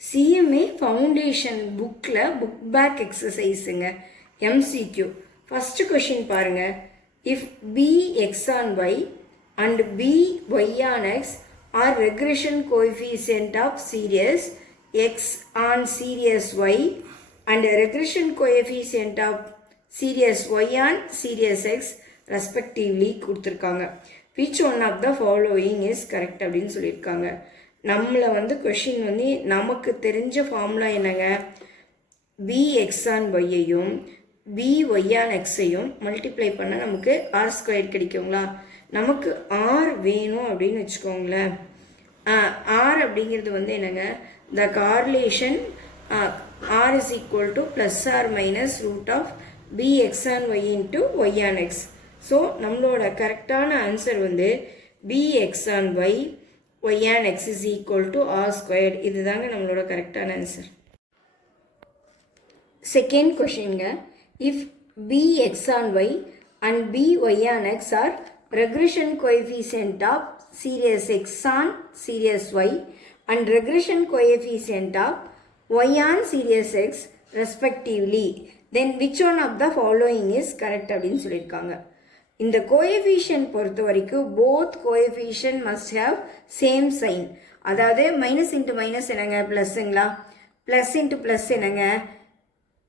CMA foundation புக்கில் book back எக்ஸசைஸுங்க MCQ. First question பாருங்கள். If B x on y and B y on x are regression coefficient of series x on series y and regression coefficient of series y on series x respectively கொடுத்துருக்காங்க. Which one of the following is correct அப்படின்னு சொல்லியிருக்காங்க. நம்மளை வந்து question வந்து நமக்கு தெரிஞ்ச formula என்னங்க, b x on ஒய்யையும் பி ஒய் ஆன் எக்ஸையும் மல்டிப்ளை பண்ண நமக்கு ஆர் ஸ்கொயர் கிடைக்குங்களா. நமக்கு ஆர் வேணும் அப்படின்னு வச்சுக்கோங்களேன். ஆர் அப்படிங்கிறது வந்து என்னங்க, the correlation r is equal to plus r minus root of b x on y into y on x. So நம்மளோட கரெக்டான ஆன்சர் வந்து b x on y y and x is equal to r squared. இதுதாங்க நம்மளோட கரெக்டான answer. Second கொஷின்ங்க. If b x on y and b y on x are regression coefficient of series x on series y and regression coefficient of y on series x respectively, then which one of the following is correct அப்படின்னு சொல்லியிருக்காங்க. இந்த coefficient பொறுத்த வரைக்கும் both coefficient must have same sign. அதாவது minus into minus என்னங்க, ப்ளஸ்ஸுங்களா, plus into plus என்னங்க,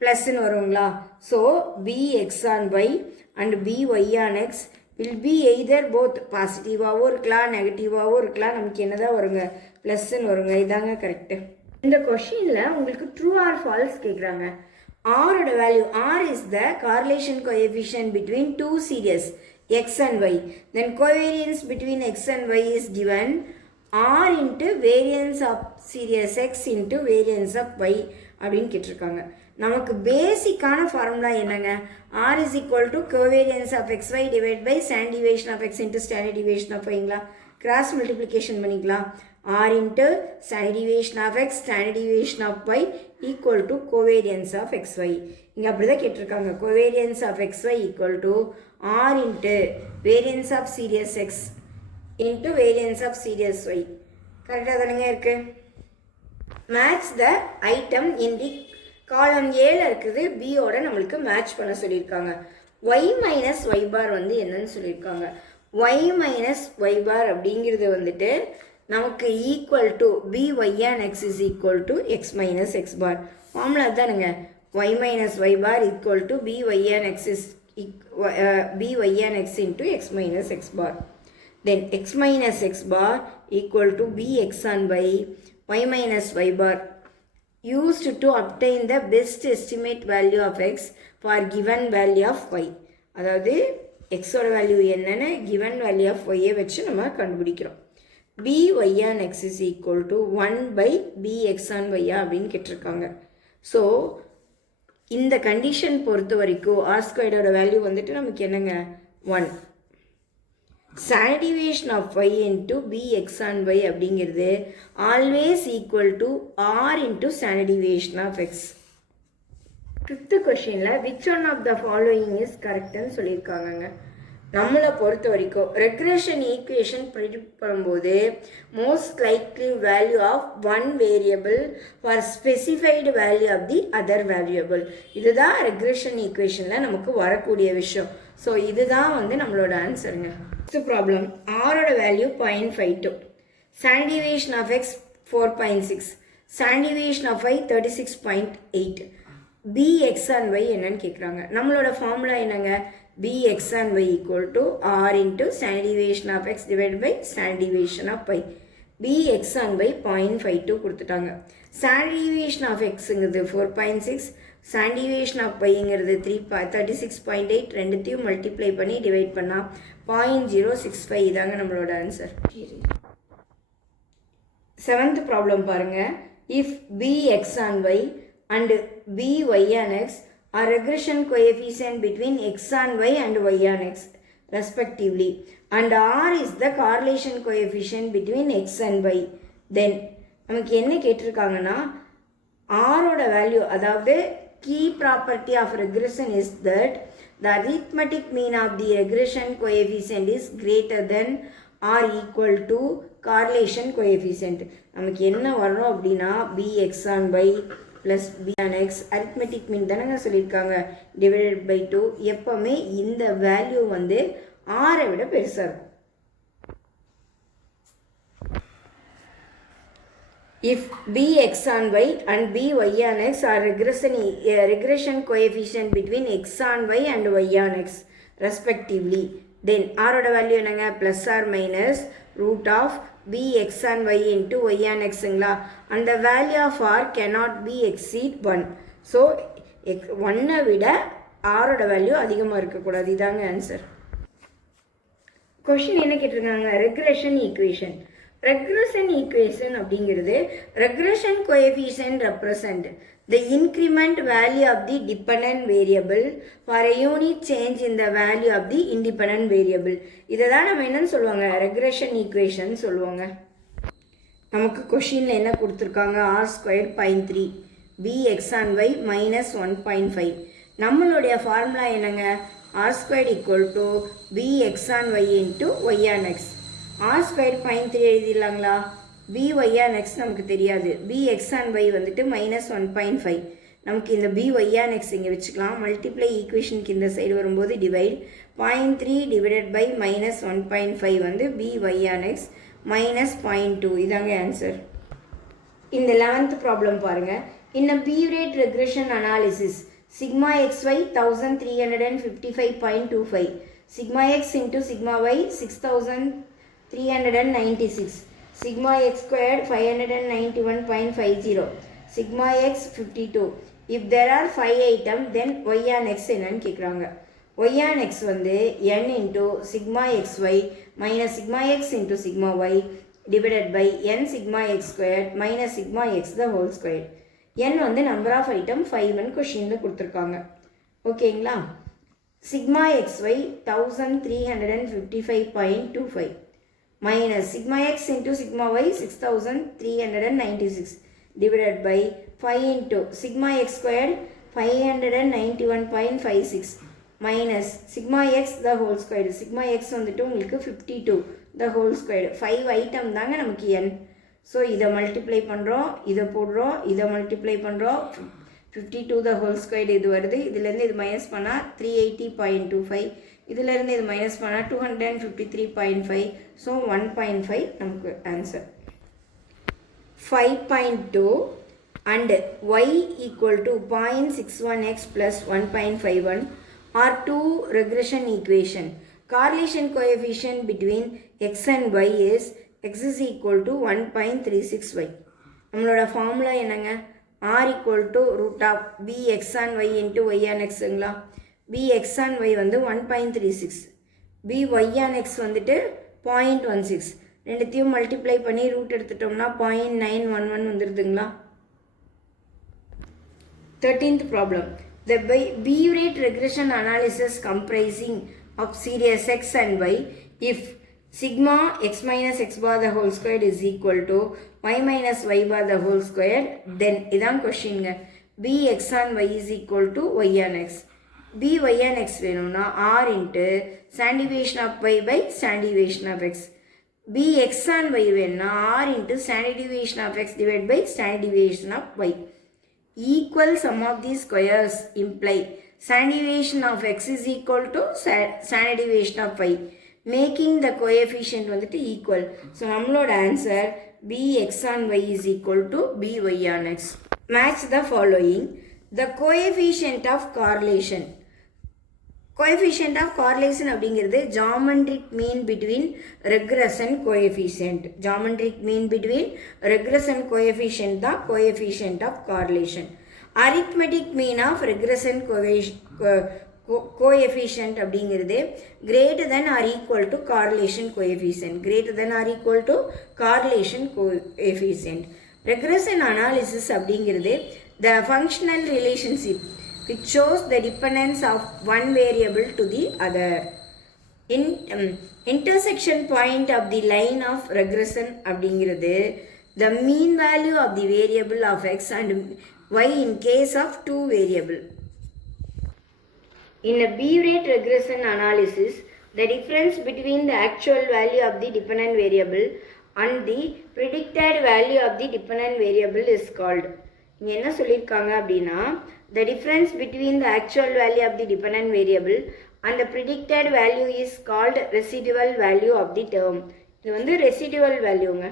ப்ளஸ்ன்னு வருங்களா. So b x on y and b y on x will be either both பாசிட்டிவாகவும் இருக்கலாம் நெகட்டிவாகவும் இருக்கலாம். நமக்கு என்னதான் வருங்க, ப்ளஸ்ன்னு வருங்க. இதாங்க கரெக்டு. இந்த கொஷினில் உங்களுக்கு ட்ரூ ஆர் ஃபால்ஸ் கேட்குறாங்க. R ஓட value, R is the correlation coefficient between two series x and y. Then covariance between x and y is given R into variance of series x into variance of y அப்படின்னு கேட்டிருக்காங்க. நமக்கு பேசிக்கான formula என்னங்க, R is equal to covariance of xy divided by standard deviation of x into standard deviation of yங்களா. Cross multiplication பண்ணிக்கலாம். R into standard deviation of x standard deviation of y equal to covariance of xy. இங்கே அப்படி தான் கேட்டிருக்காங்க. covariance of xy equal to R into variance of series x into variance of series y. கரெக்டாக தானுங்க இருக்கு. Match the item இன் தி காலம் ஏல இருக்குது, பியோட நம்மளுக்கு மேட்ச் பண்ண சொல்லியிருக்காங்க. y மைனஸ் ஒய் பார் வந்து என்னன்னு சொல்லியிருக்காங்க. y மைனஸ் ஒய் பார் அப்படிங்கிறது வந்துட்டு நமக்கு equal to b y and x is equal to x minus x bar. Formula தானுங்க, y minus y bar equal to b y and x is b y and x into x minus x bar. Then x minus x bar equal to b x and y minus y bar used to obtain the best estimate value of x for given value of y. அதாவது எக்ஸோட value என்னென்னு given value of y வச்சு நம்ம கண்டுபிடிக்கிறோம். b y on x is equal to 1 by b x on y அப்படின்னு கேட்டிருக்காங்க. So இந்த condition பொறுத்த வரைக்கும் ஆர் ஸ்கொயர்டோட வேல்யூ வந்துட்டு நமக்கு என்னங்க, 1. standard deviation of y into bx on y அப்படிங்கிறது always equal to r into standard deviation of x. Fifth கொஷினில் which one of the following is correctன்னு சொல்லியிருக்காங்கங்க. நம்மளை பொறுத்த வரைக்கும் ரெக்ரேஷன் ஈக்குவேஷன் ப்ரிடிக்ட் பண்ணும்போது most likely value of one variable for specified value of the other variable. இதுதான் regression ஈக்குவேஷனில் நமக்கு வரக்கூடிய விஷயம். ஸோ இதுதான் வந்து நம்மளோட ஆன்சருங்க. நெக்ஸ்ட் ப்ராப்ளம், ஆரோட value 0.52, standard deviation of x 4.6, standard deviation of y 36.8. B x and y என்னன்னு கேட்குறாங்க. நம்மளோட ஃபார்முலா என்னங்க, b x and y equal to r into standard deviation of x divide by standard deviation of y. B x and y 0.52 கொடுத்துட்டாங்க. Standard deviation of எக்ஸுங்கிறது 4.6, standard deviation of ஒய்ங்கிறது 36.8. ரெண்டுத்தையும் multiply பண்ணி divide பண்ணால் 0.065. இதாங்க நம்மளோட answer. Seventh problem பாருங்கள். If b x on y and b y on x are regression coefficient between x on y and y on x respectively, and r is the correlation coefficient between x and y, then நமக்கு என்ன கேட்டிருக்காங்கன்னா, r ஓட value, அதாவது key property of regression is that the arithmetic mean of the regression coefficient is greater than r equal to correlation coefficient. நமக்கு என்ன வரணும் அப்படின்னா bx on y plus b on x arithmetic mean தானங்க சொல்லியிருக்காங்க divided by 2. எப்போவுமே இந்த value வந்து ஆரை விட பெருசாக இருக்கும். If bx on y and by on x are regression coefficient between x on y and y on x respectively, then r ஓட வேல்யூ என்னங்க plus or minus root of bx on y into y on x ங்களா. and the value of r cannot be exceed 1. so 1 விட r ஓட value அதிகமாக இருக்கக்கூடாது. இதாங்க answer. Question என்ன கேட்டிருக்காங்க, ரெக்ரெஷன் ஈக்குவேஷன். ரெக்ரெஷன் ஈக்குவேஷன் அப்படிங்கிறது regression coefficient represent the increment value of the dependent variable for a unit change in the value of the independent variable. இதை தான் நம்ம என்னன்னு சொல்லுவாங்க, ரெக்ரெஷன் ஈக்குவேஷன் சொல்லுவாங்க. நமக்கு கொஷினில் என்ன கொடுத்துருக்காங்க, r².3 bx on y minus 1.5. நம்மளுடைய ஃபார்முலா என்னங்க, r² equal to bx on y into y on x. r².3 எழுதிடலாங்களா. by on x நமக்கு தெரியாது, bx on y வந்துட்டு minus 1.5. நமக்கு இந்த by on x இங்கே வச்சுக்கலாம். மல்டிப்ளை ஈக்குவேஷனுக்கு இந்த சைடு வரும்போது டிவைட் 0.3 டிவைடட் பை minus 1.5 வந்து by on x minus 0.2. இதாங்க ஆன்சர். இந்த 11th ப்ராப்ளம் பாருங்க. In a B-rate regression analysis, sigma xy 1355.25, sigma x into sigma y 6396, sigma x squared 591.50, sigma x 52. If there are 5 items, then y on x என்னன்னு கேட்குறாங்க. y on x வந்து n into sigma xy minus sigma x into sigma y divided by n sigma x squared minus sigma x the whole squared. n வந்து number of item 5 கொஷினில் கொடுத்துருக்காங்க. ஓகேங்களா. Sigma xy 1355.25 minus sigma x into sigma y 6396 divided by 5 into sigma x squared 591.56 minus sigma x the whole squared. sigma x வந்துட்டு உங்களுக்கு 52 the whole squared. 5 item தாங்க நமக்கு n. So இதை multiply பண்ணுறோம், இதை போடுறோம், இதை மல்டிப்ளை பண்ணுறோம், 52 the whole squared இது வருது. இதுலேருந்து இது மைனஸ் பண்ணால் 380.25, இதிலேருந்து இது மைனஸ் பண்ணால் 253.5. ஸோ 1.5 நமக்கு answer. 5.2 and y equal to 0.61x plus 1.51 are two regression equation. Correlation coefficient between x and y is x is equal to 1.36y. நம்மளோட ஃபார்முலா என்னங்க, r equal to root of bx on y into y on xங்களா. bx on y வந்து 1.36, by on x வந்துட்டு 0.16. ரெண்டுத்தையும் multiply பண்ணி root எடுத்துட்டோம்னா 0.911 வந்துடுதுங்களா. 13th problem. The B-rate regression analysis comprising of series x and y if sigma x minus x bar the whole squared is equal to y minus y bar the whole squared, then இதான் கொஷின்ங்க. bx on y is equal to y on x. by on x வேணும்னா r into standard deviation of y by standard deviation of x. bx on y வேணும்னா r into standard deviation of x divided by standard deviation of y. Equal sum of these squares imply standard deviation of x is equal to standard deviation of y, making the coefficient வந்துட்டு equal. So நம்மளோட answer bx on y is equal to by on x. Match the following. The coefficient of correlation. Coefficient of correlation அப்படிங்கிறது geometric mean between regression coefficient. Geometric mean between regression coefficient தான் coefficient of correlation. Arithmetic mean of regression coefficient அப்படிங்கிறது greater than or equal to correlation coefficient. Greater than or equal to correlation coefficient. Regression analysis அப்படிங்கிறது the functional relationship which shows the dependence of one variable to the other. In intersection point of the line of regression அப்படிங்கிறது the mean value of the variable of x and y in case of two variable. In a B-rate regression analysis, the difference between the actual value of the dependent variable and the predicted value of the dependent variable is called. இங்கே என்ன சொல்லியிருக்காங்க அப்படின்னா the difference between the actual value of the dependent variable and the predicted value is called residual value of the term. இது வந்து residual valueங்க.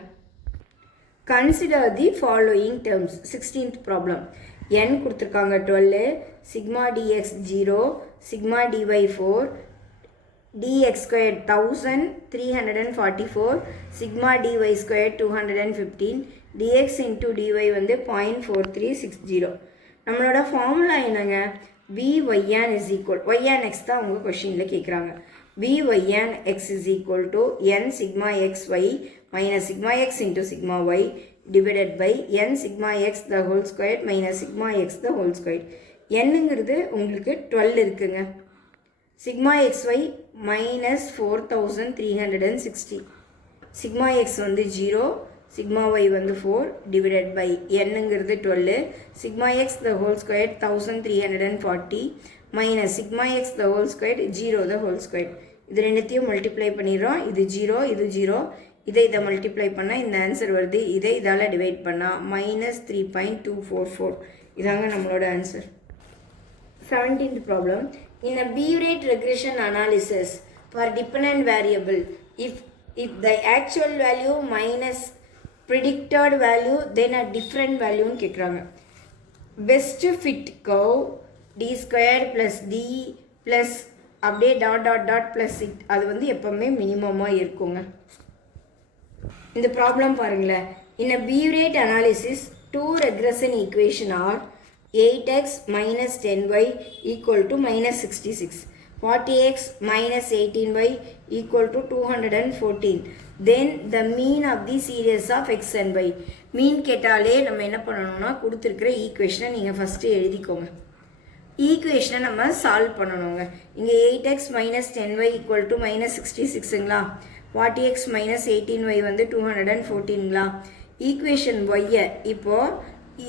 Consider the following terms. 16th problem. n கொடுத்திருக்காங்க 12, sigma dx 0, sigma dy 4, dx squared 1344, sigma dy squared 215, dx into dy வந்து 0.4360. நம்மளோட formula என்னங்க? Vyn is equal, yn x தான் உங்கள் கொஷினில் கேட்குறாங்க. Vyn x is equal to n sigma xy minus sigma x into sigma y divided by n sigma x the whole squared minus sigma x the whole squared. என்னங்கிறது உங்களுக்கு 12 இருக்குங்க. sigma xy minus 4360. sigma x வந்து 0, sigma y வந்து 4 divided by என்னங்கிறது 12, sigma x the whole squared 1340 minus sigma x the whole squared 0 the whole squared. இது ரெண்டுத்தையும் multiply பண்ணிடுறோம். இது 0, இது 0. இதை மல்டிப்ளை பண்ணால் இந்த ஆன்சர் வருது. இதால் டிவைட் பண்ணால் -3.244. இதாங்க நம்மளோட answer. 17th problem. In a B-rate regression analysis for dependent variable, if the actual value minus predicted value, then a different value கேட்குறாங்க. Best fit curve d squared plus d plus அப்படியே dot plus it, அது வந்து எப்போவுமே மினிமமாக இருக்குங்க. இந்த problem பாருங்களேன். இன் அ B-rate analysis, two regression equation are 8x minus 10y equal to minus 66, 40x minus 18y equal to 214. Then the mean of the series of x and y. மீன் கேட்டாலே நம்ம என்ன பண்ணணும்னா கொடுத்துருக்கிற ஈக்குவேஷனை நீங்கள் ஃபஸ்ட்டு எழுதிக்கோங்க. ஈக்குவேஷனை நம்ம சால்வ் பண்ணணுங்க. இங்கே 8x minus 10y equal to minus 66ங்களா, 40x minus 18y வந்து 214ங்களா. ஈக்குவேஷன் ஒய்யை இப்போது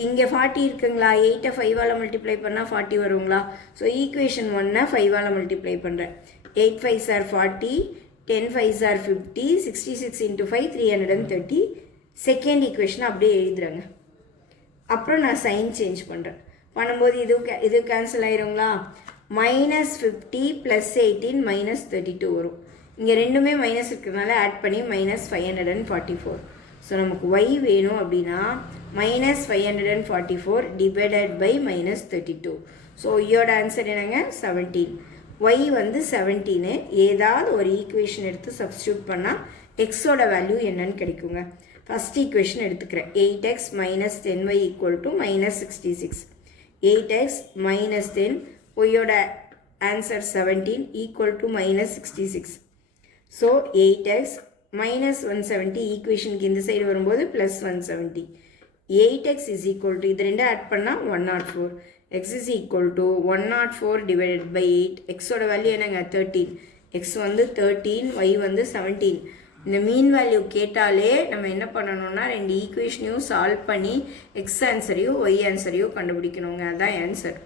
இங்கே 40 இருக்குங்களா, 8ஐ 5ஆல் மல்டிப்ளை பண்ணால் 40 வருங்களா. ஸோ ஈக்குவேஷன் 1ஐ 5ஆல் மல்டிப்ளை பண்ணுறேன். 8 5s are 40, 10 5s are 50, 66 into 5 330. Second equation அப்படியே எழுதுறேங்க. அப்புறம் நான் சைன் சேஞ்ச் பண்ணுறேன். பண்ணும்போது இது கேன்சல் ஆயிருங்களா. -50 + 18 -32 வரும். இங்கே ரெண்டுமே மைனஸ் இருக்கிறதுனால ஆட் பண்ணி -544. ஸோ நமக்கு y வேணும் அப்படின்னா -544 டிவைடட் பை -32. ஸோ இதோட ஆன்சர் என்னங்க 17. y வந்து 17. ஏதாவது ஒரு ஈக்குவேஷன் எடுத்து சப்ஸ்டியூட் பண்ணால் எக்ஸோட வேல்யூ என்னன்னு கிடைக்குங்க. ஃபஸ்ட் ஈக்குவேஷன் எடுத்துக்கிறேன். 8x minus 10y equal to -66. 8x minus 10, ஒய்யோட answer 17 equal to -66. So 8x minus 170 ஈக்குவேஷனுக்கு இந்த சைடு வரும்போது +170. 8x is equal to இது ரெண்டு ஆட் பண்ணால் 104. x is equal to 104 divided by 8. எக்ஸோட வேல்யூ என்னங்க 13. எக்ஸ் வந்து 13, y வந்து 17. இந்த மீன் வேல்யூ கேட்டாலே நம்ம என்ன பண்ணணும்னா ரெண்டு ஈக்குவேஷனையும் சால்வ் பண்ணி எக்ஸ் ஆன்சரையும் ஒய் ஆன்சரையும் கண்டுபிடிக்கணுங்க. அதுதான் ஆன்சர்.